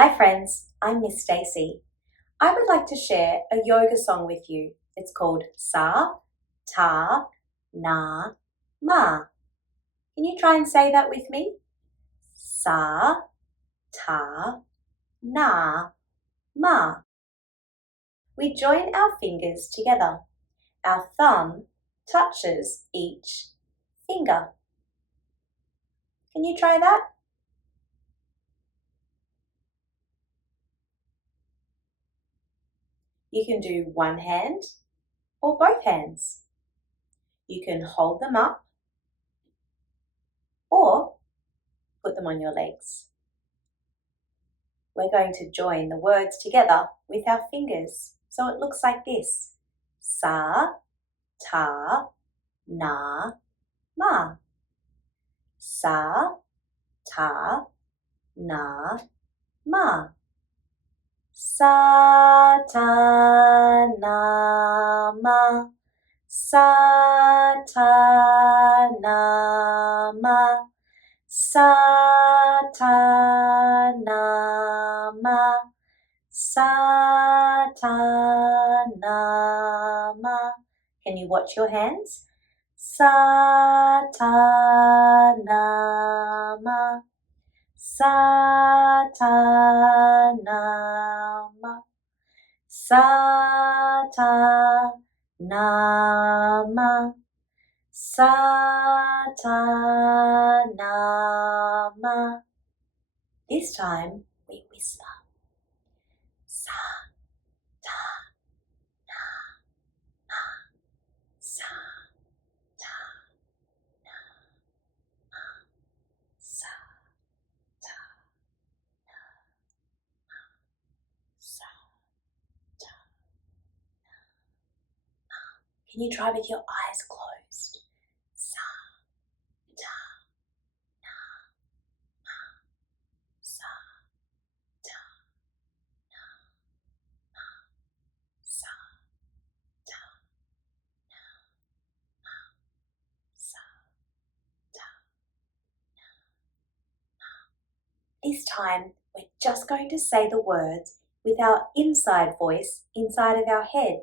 Hi friends, I'm Miss Stacey. I would like to share a yoga song with you. It's called Sa, Ta, Na, Ma. Can you try and say that with me? Sa, Ta, Na, Ma. We join our fingers together. Our thumb touches each finger. Can you try that? You can do one hand or both hands. You can hold them up or put them on your legs. We're going to join the words together with our fingers. So it looks like this. Sa, ta, na, ma. Sa, ta, na, ma. Sa, ta, na, ma. Sa, ta, na, ma. Sa, ta, na, ma. Sa, ta, na, ma. Can you watch your hands? Sa, ta, na, ma. Sa, ta, na, ma. Sa, ta, na, ma. Sa, ta, na, ma. This time we whisper. Sa, ta, na, ma. Sa, ta, na, ma. Sa, ta, na, ma. Sa, ta, na, ma. Can you try with your eyes closed? Sa, ta, na, ma. Sa, ta, na, ma. Sa, ta, na, ma. Sa, ta, na, ma. This time we're just going to say the words with our inside voice inside of our head.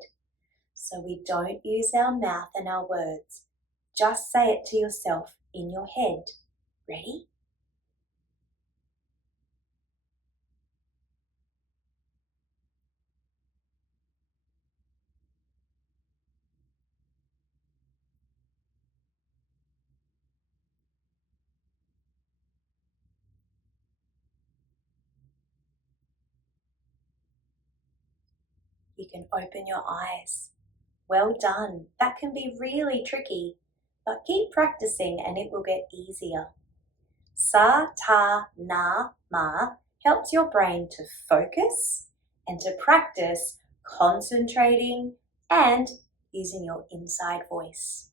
So we don't use our mouth and our words. Just say it to yourself in your head. Ready? You can open your eyes. Well done. That can be really tricky, but keep practicing and it will get easier. Sa, ta, na, ma helps your brain to focus and to practice concentrating and using your inside voice.